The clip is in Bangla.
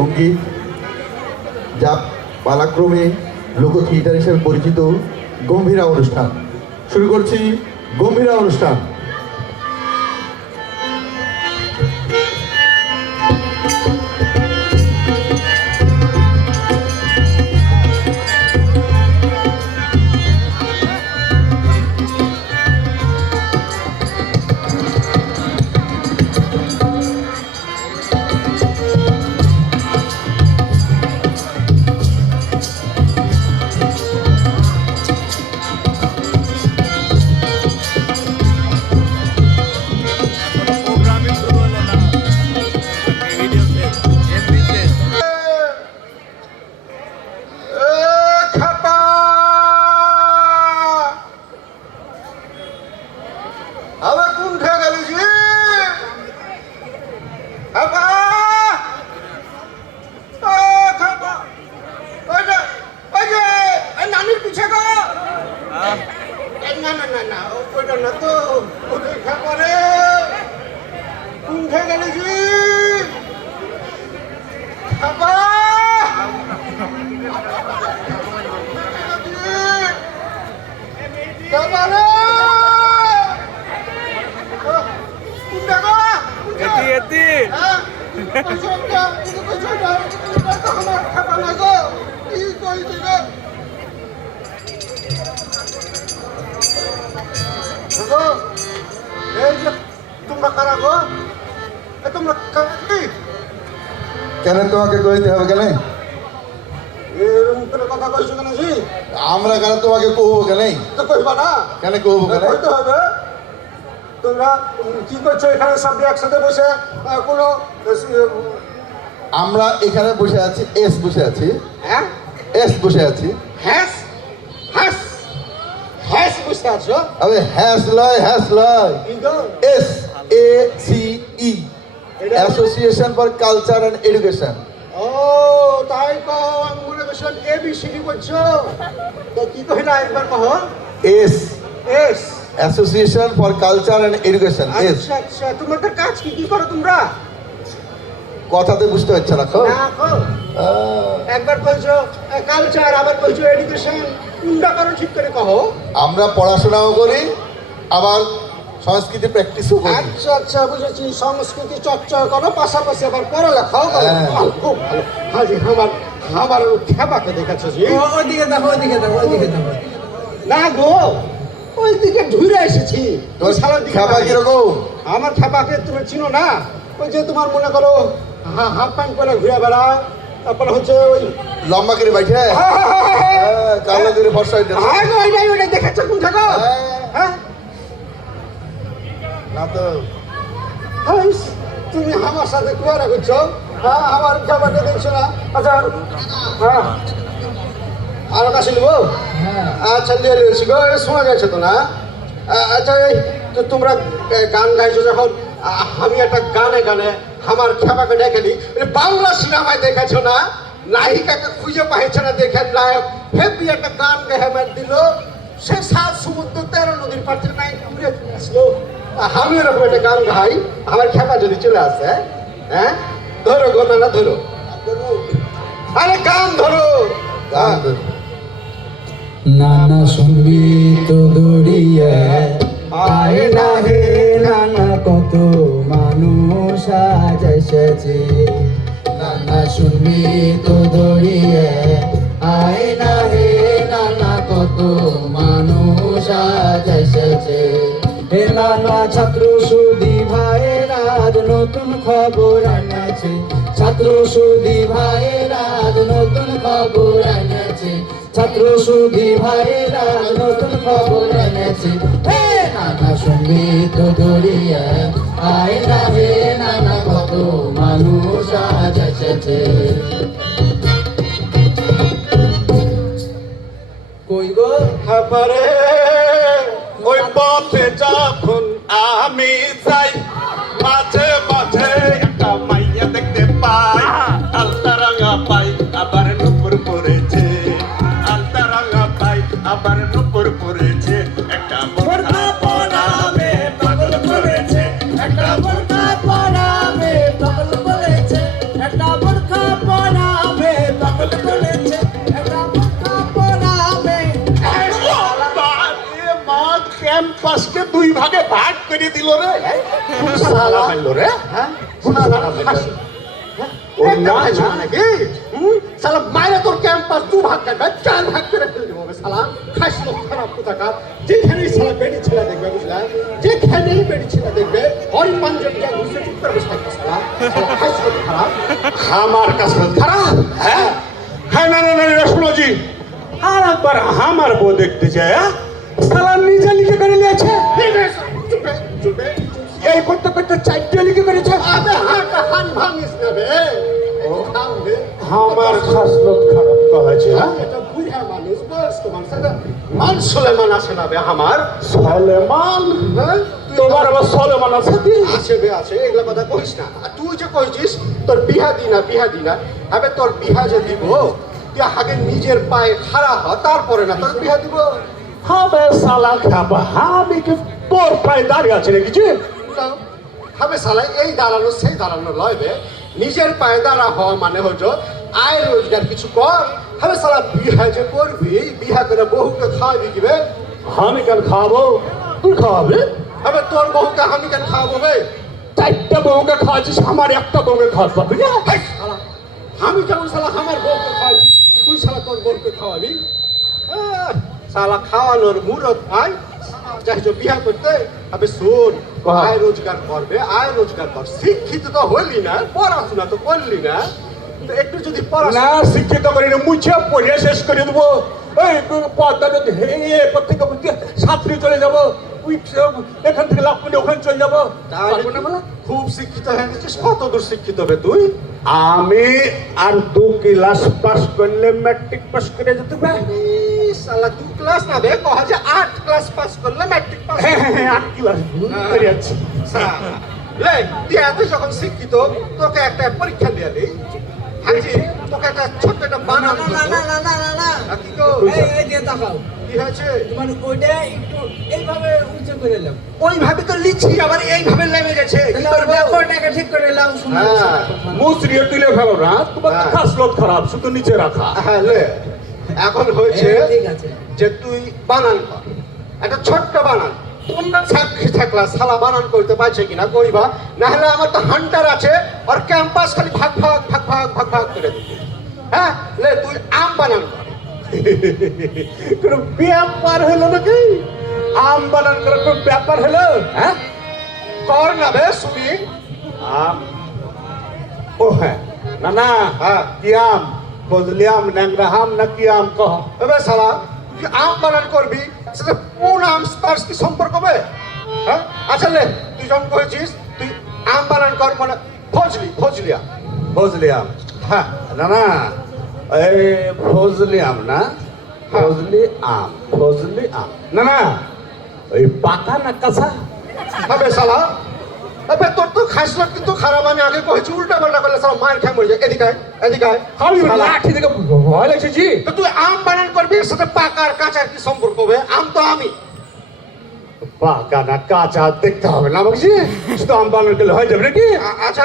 সঙ্গীত, যা পালাক্রমে লোক থিয়েটার হিসেবে পরিচিত গম্ভীরা অনুষ্ঠান। শুরু করছি গম্ভীরা অনুষ্ঠান। কেন তোমাকে কইতে হবে? কেন কথা কইছো কেন? আমরা কেন তোমাকে কহবো? কেন কইবা না? কেন কহবো? কেন কইতে হবে? তোমরা কি করছো এখানে সব একসাথে বসে? কোনো আমরা এখানে বসে আছি, এস বসে আছি। হ্যাঁ, এস বসে আছি। হ্যাস হ্যাস হ্যাস বসে আছো? আবে হ্যাস লয়, হ্যাস লয়। S A C E, association for culture and education. ও তাই কও, আমি মনে করছিলাম এবিসিডি বলছো। তো কি কইলা একবার কहो? S S, association for culture and education. S. আচ্ছা আচ্ছা, তোমাদের কাজ কি কি করো তোমরা? কথাতে বুঝতে পারছ না? খো না খো, একবার বলছো কালচার, আবার বলছো এডুকেশন, কোনটা করো ঠিক করে কहो। আমরা পড়াশোনাও করি, আবার সংস্কৃতি প্র্যাকটিসও করি। আচ্ছা আচ্ছা, বুঝেছি। সংস্কৃতি চর্চা করো, পাশাপাশি আবার পড়ালেখাও করো। খুব ভালো। হাজি আমার আমার খেপাকে দেখেছো জি? ওইদিকে দেখো, ওইদিকে দেখো, ওইদিকে দেখো। না গো, ওইদিকে ঘুরে এসেছি। তোর শালার দিকে খেপা না। কিরকম? আমার খেপাকে তুমি চিনো না? ওই যে তোমার মনে করো হাফ প্যান্ট পরে ঘুরে বেড়ায়, তারপরে হচ্ছে ওই লম্বা করে বাইঠে, কালো করে ফর্সা হইতে। ওইটাই দেখেছো কোন থাকো? হ্যাঁ না তো হাইস, তুমি আমার সাথে কুয়ারা করছো? হ্যাঁ, আমার খেপাকে দেখছো না? আচ্ছা হ্যাঁ, আরো কাছে নেবো? আচ্ছা লিয়ে লিয়েছি গো, শোনা গেছে তো না? আচ্ছা এই তো তোমরা গান গাইছো যখন, আমি একটা গানে গানে আমার খেপাকে ডেকে দিই। বাংলা সিনেমায় দেখেছো না? নায়িকাকে খুঁজে পাইছে না, দেখে নায়ক হেভি একটা গান গেহে দিল। সে 7 সমুদ্র 13 নদীর পার থেকে নায়ক ঘুরে আসলো। আমি এরকম একটা গান গাই, আমার খেপা যদি চলে আসে। হ্যাঁ ধরো গো, না ধরো, আরে গান ধরো। গান ধরো। নানা শুনবি তো দড়িয়া আয় না হে নানা, কত মানুষ আজ এসেছে। নানা শুনবি তো দড়িয়া আয় না হে নানা, কত মানুষ আজ এসেছে। হে নানা ছাত্র সুধী ভাইয়েরা আজ নতুন খবর এনেছে। ছাত্র সুধী ভাইয়েরা আজ নতুন খবর এনেছে। ছাত্র সুধী ভাইয়েরা নতুন খবর এনেছে। হে নানা শুনবি তো দড়িয়া আয় না হে নানা, কত মানুষ আজ এসেছে। কই গো খাবারে ওই পথে যখন আমি যাই, মাঝে মাঝে একটা মাইয়া দেখতে পাই। আলতা রাঙা পাই, আবার নুপুর পড়েছে। আলতা রাঙা পাই, আবার নুপুর পড়েছে। একটা বোরখা পরাবে পাগল করেছে। একটা বোরখা পরাবে পাগল করেছে। একটা বোরখা বোরখা পরাবে পাগল বলেছে একটা বোরখা পরাবে মা ক্যাম্পাসকে দুই ভাগে ভাগ করে দিল রে সালা মেলো রে হ্যাঁ নাকি সালা মায়েরা তোর ক্যাম্পাস দু ভাগ কাটবে চার ভাগ করে ফেলে দেবো সালা খাস লোক খারাপ কোথাকার যেখানেই সালা বেড়ি ছেলে দেখবে বুঝলা যেখানেই বেড়ি ছেলে দেখবে হরি পাঞ্জাব যা ঘুষে চুপ করে বসে থাকবে সালা খাস লোক খারাপ আমার কাছে খারাপ হ্যাঁ হ্যাঁ না শোনো জি আর একবার আমার বউ দেখতে যায় সালা নিজে লিখে করে নিয়েছে চুপে চুপে এই করতে করতে চারটে লিখে করেছে আবে হাঁটা হান ভাঙিস না বে আমার খাসলত খারাপ করেছে এটা বুড়া মানুষ বয়স্ক মানুষ এটা মান সুলেমান আছে না বে আমার সুলেমান তোমার আবার সুলেমান আছে আছে বে আছে এগুলা কথা কইস না আর তুই যে কইছিস তোর বিহা দি না আবে তোর বিহা যে দিব তুই আগে নিজের পায়ে খাড়া হ তারপরে না তোর বিহা দিব হবে সালা খাবা আমি কি তোর পায়ে দাঁড়িয়ে আছে নাকি যে হবে সালা এই দাঁড়ানো সেই দাঁড়ানো লয়বে নিজের পায়ে দাঁড়া হওয়া মানে হচ্ছে আয় রোজগার কিছু কর হবে সালা বিহা যে করবি বিহা করে বহুকে খাওয়াবি কিবে আমি কেন খাওয়াবো তুই খাওয়াবে হবে তোর বহুকে আমি কেন খাওয়াবো বে চারটা বহুকে খাওয়াচ্ছিস আমার একটা বউকে খাওয়াতে পারবি না আমি কেমন সালা আমার বউকে খাওয়াচ্ছিস তুই সালা তোর বউকে খাওয়াবি সালা খাওয়ানোর মুরত আয় চাইছো বিয়া করতে আবে শোন আয় রোজগার করবে আয় রোজগার কর শিক্ষিত তো হইলি না পড়াশোনা তো করলি না তো একটু যদি না শিক্ষিত করি না মুছে পড়ে শেষ করে দেবো এই পদ্মা নদী প্রত্যেক ছাত্রী চলে যাবো এখান থেকে লাভ করে ওখানে চলে যাবো খুব শিক্ষিত হয়ে গেছিস কত দূর শিক্ষিত হবে তুই আমি আর 2 ক্লাস পাস করলে ম্যাট্রিক পাস করে যেতে পারি সালা 2 ক্লাস না বে কহ যে 8 ক্লাস পাস করলে ম্যাট্রিক পাস হ্যাঁ 8 ক্লাস করে যাচ্ছি লে তুই এত যখন শিক্ষিত তোকে একটা পরীক্ষা দিয়ে দিই হাজি তোকে একটা ছোট্ট একটা বানান না কি গো এই যে তাকাও কি হয়েছে মানে ওইটা একটু এইভাবে উঁচু করে এলাম ওইভাবে তো লিখছি আবার এইভাবে নেমে গেছে তোর ব্যাপারটাকে ঠিক করে এলাম শুনে মুসরিয়ে তুলে ফেলো না তোমার খাসলত খারাপ শুধু নিচে রাখা হ্যাঁ লে এখন হয়েছে ঠিক আছে যে তুই বানান কর একটা ছোট্ট বানান তোমরা সাক্ষী থাকলা সালা বানান করতে পারছে কিনা কইবা না হলে আমার তো হান্টার আছে আর ক্যাম্পাস খালি ভাগ করে দিবে হ্যাঁ লে তুই আম বানান কর কোন ব্যাপার হলো নাকি আম বানান করার কোন ব্যাপার হলো হ্যাঁ কর না বে শুনি আম ও হ্যাঁ না হ্যাঁ কি আম বদলি আম ন্যাংরা আম না কি আম কহ এবে সালা তুই আম বানান করবি সেটা কোন আম স্পার্স কি সম্পর্ক হবে হ্যাঁ আচ্ছা লে তুই যখন করেছিস তুই আম বানান কর মানে ফজলি আম হ্যাঁ না এই ফজলি আম না ফজলি আম না ওই পাকা না কাঁচা হবে সালা আবে তোর তো খাসলত কিন্তু খারাপ আমি আগে কইছি উল্টা পাল্টা করলে সালা মার খাই মরে যায় এদিকে আয় আমি লাঠি থেকে ভয় লাগছে তো তুই আম বানান করবি সাথে পাকা আর কাঁচা কি সম্পর্ক হবে আম তো আমি পাকা না কাঁচা দেখতে হবে না বুঝছি শুধু আম বানান করলে হয়ে যাবে নাকি আচ্ছা